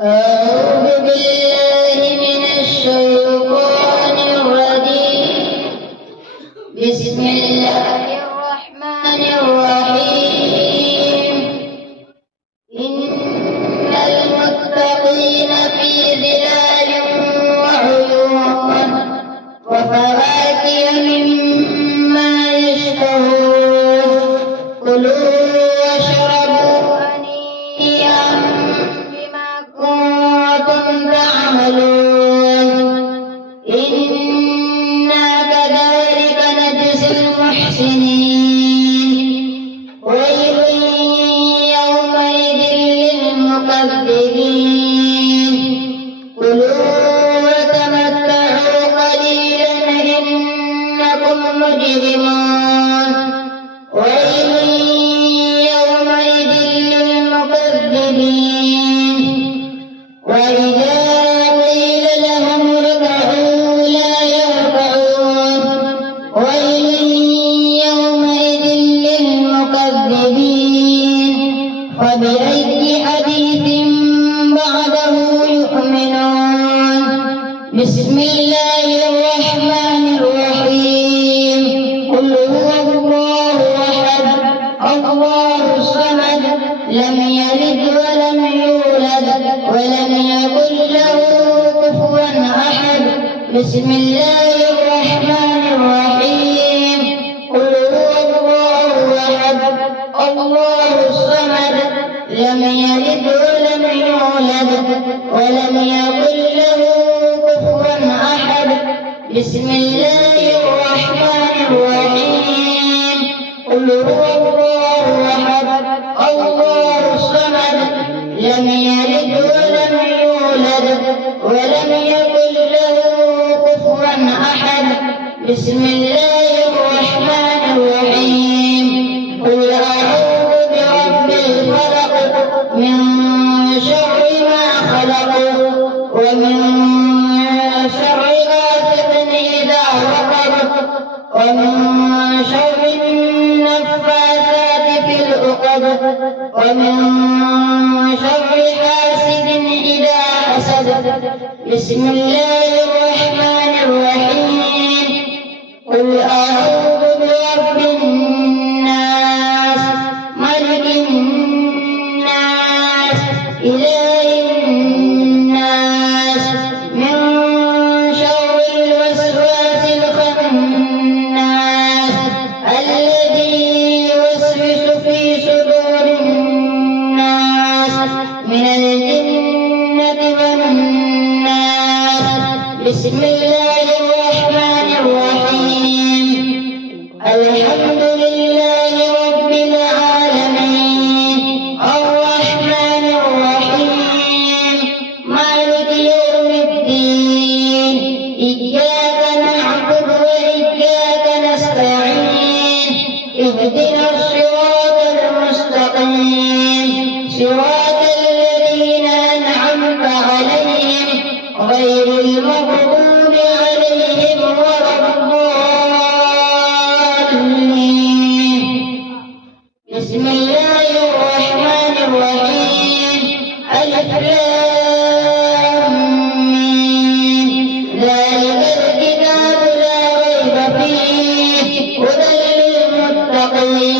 أعوذ بالله من الشيطان الرجيم. بسم الله الرحمن الرحيم. إن المتقين في ظلال وعيون وفواكه مما يشتهون. كلوا واشربوا هنيئا بما كنتم تعملون. إنا كذلك نجزي المحسنين. ويل يومئذ للمكذبين. كلوا وتمتعوا قليلا إنكم مجرمون. ويل يومئذ للمكذبين. وإذا قيل لهم اركعوا لا يركعون. ويل يومئذ للمكذبين. فبأي حديث بعده يؤمنون. بسم الله الرحمن الرحيم. قل هو الله أحد الله الصمد لم يلد ولم يولد ولم يكن له كفوا أحد. بسم الله الرحمن الرحيم. قل هو الله أحد الله الصمد لم يلد ولم يولد ولم يكن له كفوا أحد. بسم الله الرحمن الرحيم. قل هو الله أحد الله الصمد لم يلد ولم يولد ولم يكن له كفوا أحد. بسم الله الرحمن الرحيم. قل أعوذ برب الفلق من شر ما خلق ومن شر غاسق إذا وقب ومن شر النفاثات في العقد ومن شر حاسد إذا حسد. بسم الله الرحمن الرحيم. قل أعوذ برب الناس ملك الناس إله الناس من شر الوسواس الخناس الذي يوسوس في صدور الناس من الجنة والناس. بسم الله الرحمن الرحيم. الحمد لله رب العالمين الرحمن الرحيم مالك يوم الدين. إياك نعبد وإياك نستعين. اهدنا الصراط المستقيم صراط الذين أنعمت عليهم غير المغضوب عليهم ولا الضالين. بسم الله الرحمن الرحيم. ألف لام ميم. ذلك الكتاب لا ريب فيه هدى للمتقين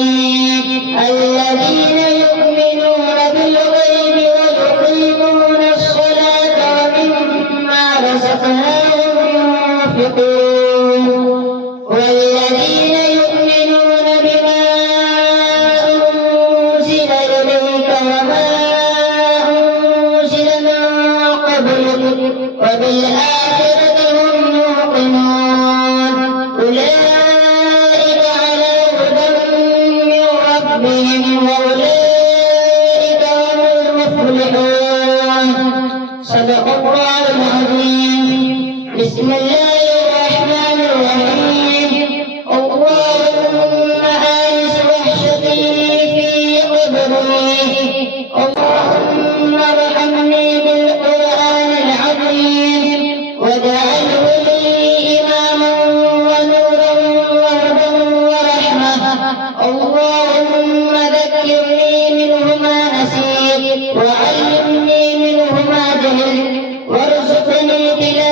الذين يؤمنون بالغيب ويقيمون الصلاة ومما رزقناهم ينفقون. والذين يؤمنون بما أنزل إليك وما أنزل من قبلك وبالآخرة هم يوقنون. أولئك على هدى من ربهم وأولئك هم المفلحون. صدق الله العظيم. بسم الله الرحمن الرحيم. اللهم آنس وحشتي في قبري. اللهم ارحمني بالقرآن العظيم واجعله لي إماما ونورا وهدى ورحمة. اللهم ذكرني منه ما نسيت وعلمني منه ما وارزقني تلاوته